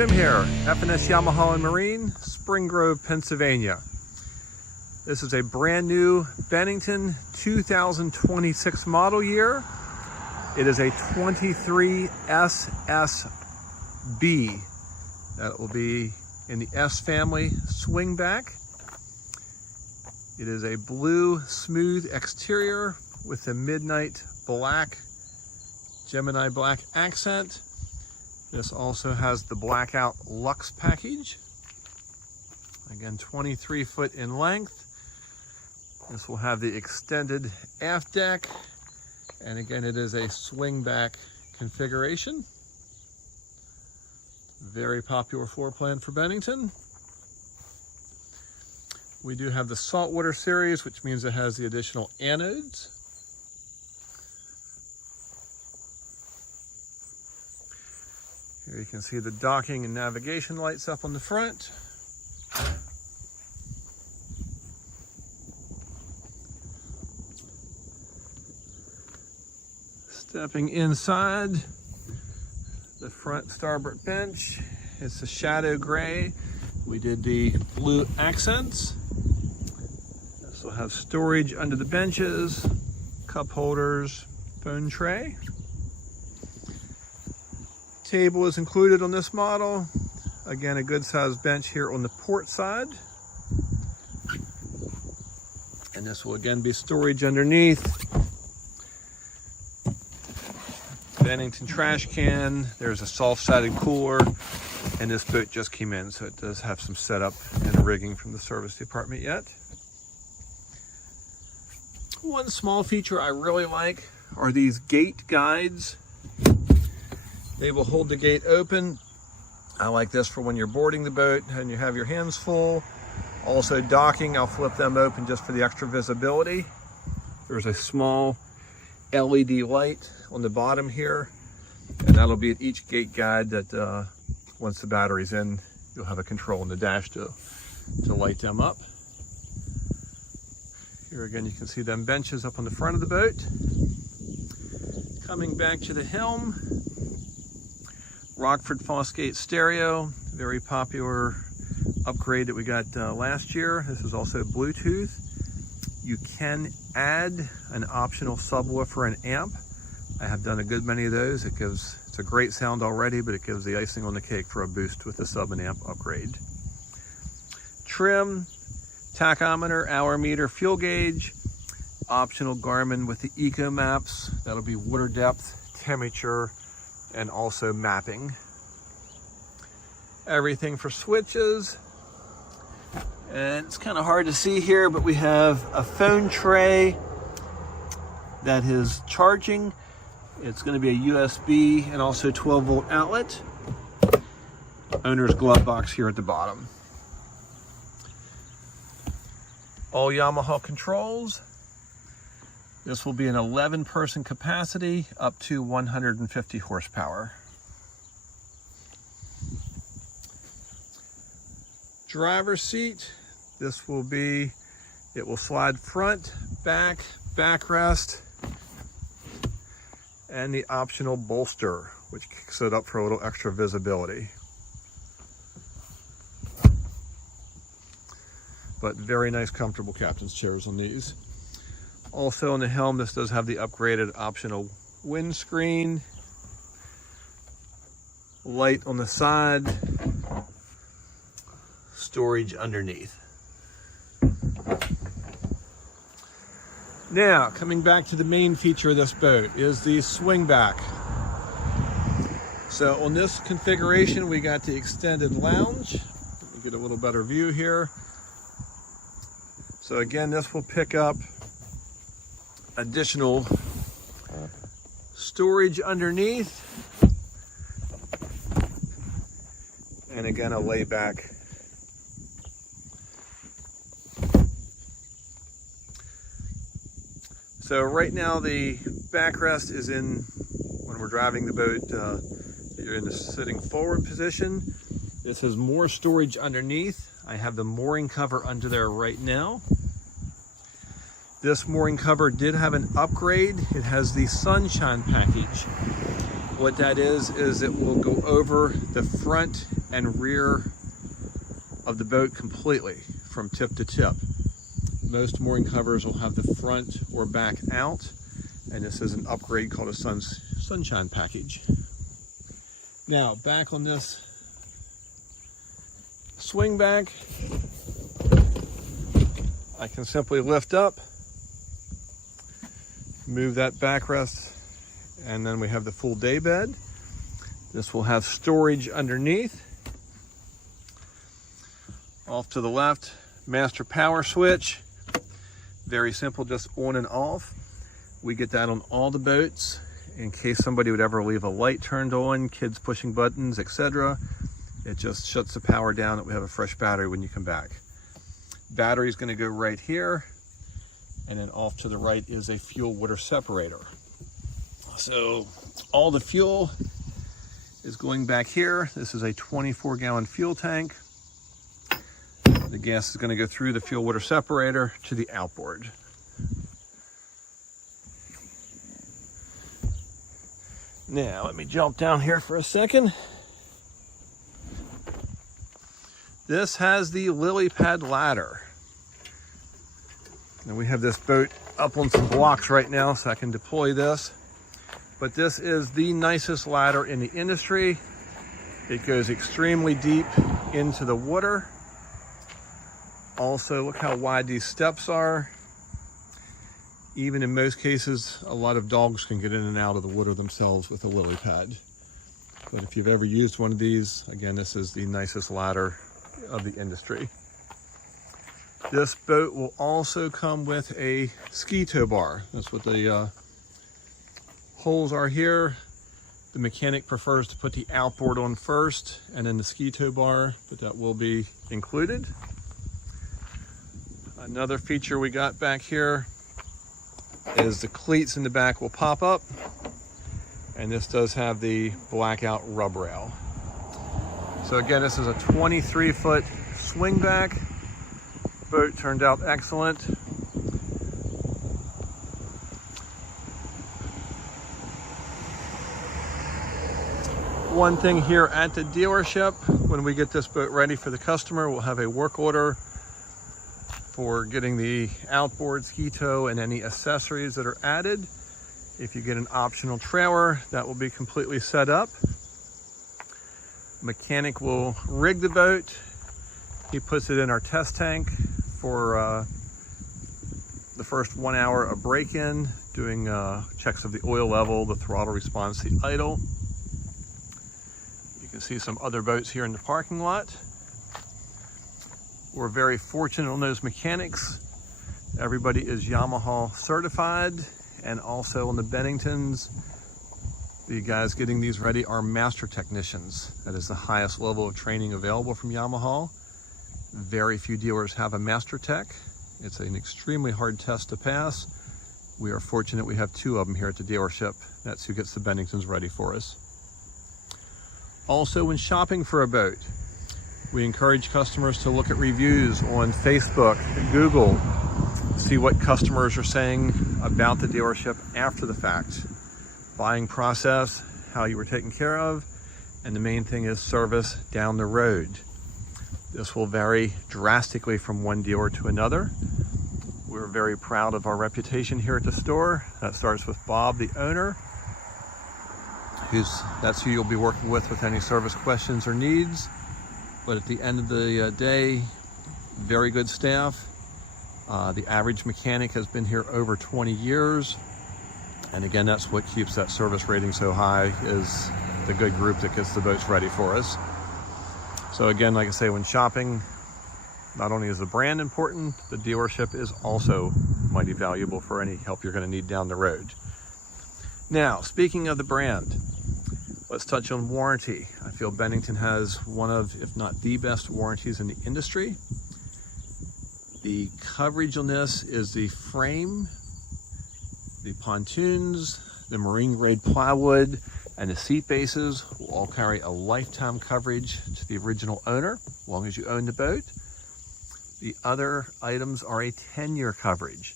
Tim here, F&SYamaha and Marine, Spring Grove, Pennsylvania. This is a brand new Bennington 2026 model year. It is a 23 SSB. That will be in the S family swingback. It is a blue smooth exterior with a midnight black, Gemini black accent. This also has the blackout Lux package. Again, 23 foot in length. This will have the extended aft deck. And again, it is a swingback configuration. Very popular floor plan for Bennington. We do have the saltwater series, which means it has the additional anodes. Here you can see the docking and navigation lights up on the front. Stepping inside the front starboard bench, it's a shadow gray. We did the blue accents. This will have storage under the benches, cup holders, phone tray. Table is included on this model. Again, a good sized bench here on the port side. And this will again be storage underneath. Bennington trash can. There's a soft-sided cooler, and this boat just came in, so it does have some setup and rigging from the service department yet. One small feature I really like are these gate guides. They will hold the gate open. I like this for when you're boarding the boat and you have your hands full. Also docking, I'll flip them open just for the extra visibility. There's a small LED light on the bottom here, and that'll be at each gate guide that once the battery's in, you'll have a control on the dash to light them up. Here again, you can see them benches up on the front of the boat. Coming back to the helm, Rockford Fosgate stereo, very popular upgrade that we got last year. This is also Bluetooth. You can add an optional subwoofer and amp. I have done a good many of those. It's a great sound already, but it gives the icing on the cake for a boost with the sub and amp upgrade. Trim, tachometer, hour meter, fuel gauge, optional Garmin with the eco maps. That'll be water depth, temperature, and also mapping. Everything for switches. And it's kind of hard to see here, but we have a phone tray that is charging. It's going to be a USB and also 12-volt outlet. Owner's glove box here at the bottom. All Yamaha controls. This will be an 11-person capacity up to 150 horsepower. Driver's seat. This will be, it will slide front, back, backrest, and the optional bolster, which kicks it up for a little extra visibility. But very nice, comfortable captain's chairs on these. Also on the helm, this does have the upgraded optional windscreen, light on the side, storage underneath. Now, coming back to the main feature of this boat is the swingback. So on this configuration, we got the extended lounge. Let me get a little better view here. So again, this will pick up additional storage underneath. And again, a layback. So right now the backrest is in, when we're driving the boat, you're in the sitting forward position. This has more storage underneath. I have the mooring cover under there right now. This mooring cover did have an upgrade. It has the sunshine package. What that is it will go over the front and rear of the boat completely from tip to tip. Most mooring covers will have the front or back out, and this is an upgrade called a sunshine package. Now back on this swing back, I can simply lift up, move that backrest, and then we have the full day bed. This will have storage underneath. Off to the left, master power switch. Very simple, just on and off. We get that on all the boats in case somebody would ever leave a light turned on, kids pushing buttons, etc. It just shuts the power down that we have a fresh battery when you come back. Battery is going to go right here, and then off to the right is a fuel water separator. So all the fuel is going back here. This is a 24-gallon fuel tank. The gas is going to go through the fuel water separator to the outboard. Now let me jump down here for a second. This has the lily pad ladder. And we have this boat up on some blocks right now, so I can deploy this. But this is the nicest ladder in the industry. It goes extremely deep into the water. Also, look how wide these steps are. Even in most cases, a lot of dogs can get in and out of the water themselves with a lily pad. But if you've ever used one of these, again, this is the nicest ladder of the industry. This boat will also come with a ski tow bar. That's what the holes are here. The mechanic prefers to put the outboard on first and then the ski tow bar, but that will be included. Another feature we got back here is the cleats in the back will pop up, and this does have the blackout rub rail. So again, this is a 23-foot swing back. Boat turned out excellent. One thing here at the dealership, when we get this boat ready for the customer, we'll have a work order for getting the outboard, ski tow, and any accessories that are added. If you get an optional trailer, that will be completely set up. Mechanic will rig the boat. He puts it in our test tank for the first 1 hour of break-in, doing checks of the oil level, the throttle response, the idle. You can see some other boats here in the parking lot. We're very fortunate on those mechanics. Everybody is Yamaha certified, and also on the Benningtons, the guys getting these ready are master technicians. That is the highest level of training available from Yamaha. Very few dealers have a master tech. It's an extremely hard test to pass. We are fortunate we have 2 of them here at the dealership. That's who gets the Benningtons ready for us. Also, when shopping for a boat, we encourage customers to look at reviews on Facebook, Google, see what customers are saying about the dealership after the fact. Buying process, how you were taken care of, and the main thing is service down the road. This will vary drastically from one dealer to another. We're very proud of our reputation here at the store. That starts with Bob, the owner. That's who you'll be working with any service questions or needs. But at the end of the day, very good staff. The average mechanic has been here over 20 years. And again, that's what keeps that service rating so high, is the good group that gets the boats ready for us. So again, like I say, when shopping, not only is the brand important, the dealership is also mighty valuable for any help you're going to need down the road. Now, speaking of the brand, let's touch on warranty. I feel Bennington has one of, if not the best warranties in the industry. The coverage on this is the frame, the pontoons, the marine grade plywood, and the seat bases will all carry a lifetime coverage to the original owner, as long as you own the boat. The other items are a 10-year coverage.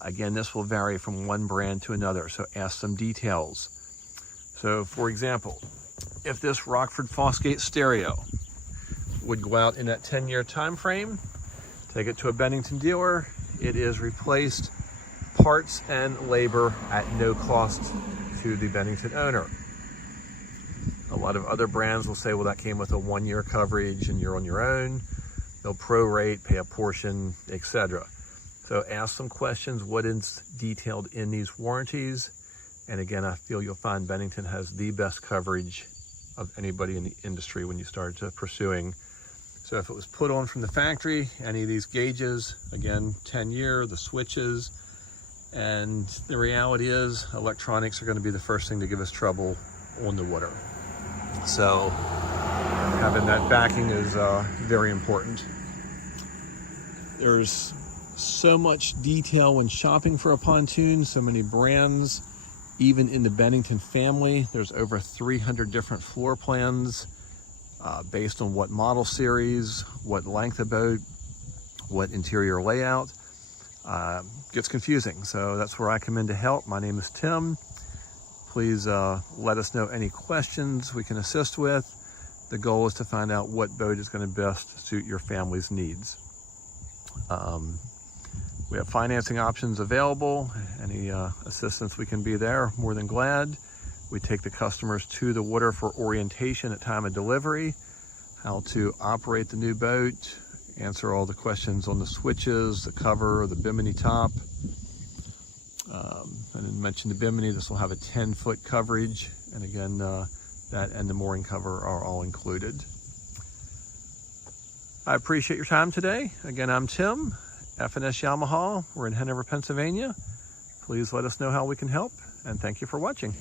Again, this will vary from one brand to another, so ask some details. So for example, if this Rockford Fosgate stereo would go out in that 10-year time frame, take it to a Bennington dealer. It is replaced, parts and labor at no cost to the Bennington owner. A lot of other brands will say, well, that came with a 1-year coverage and you're on your own. They'll prorate, pay a portion, etc. So ask some questions, what is detailed in these warranties. And again, I feel you'll find Bennington has the best coverage of anybody in the industry when you start pursuing. So if it was put on from the factory, any of these gauges, again, 10-year, the switches, and the reality is electronics are going to be the first thing to give us trouble on the water. So having that backing is very important. There's so much detail when shopping for a pontoon, so many brands, even in the Bennington family. There's over 300 different floor plans based on what model series, what length of boat, what interior layout. Gets confusing, so that's where I come in to help. My name is Tim. Please let us know any questions we can assist with. The goal is to find out what boat is going to best suit your family's needs. We have financing options available. Any assistance we can be there, more than glad. We take the customers to the water for orientation at time of delivery, how to operate the new boat, answer all the questions on the switches, the cover, the bimini top. I didn't mention the bimini. This will have a 10-foot coverage. And again, that and the mooring cover are all included. I appreciate your time today. Again, I'm Tim, F&SYamaha. We're in Hanover, Pennsylvania. Please let us know how we can help, and thank you for watching.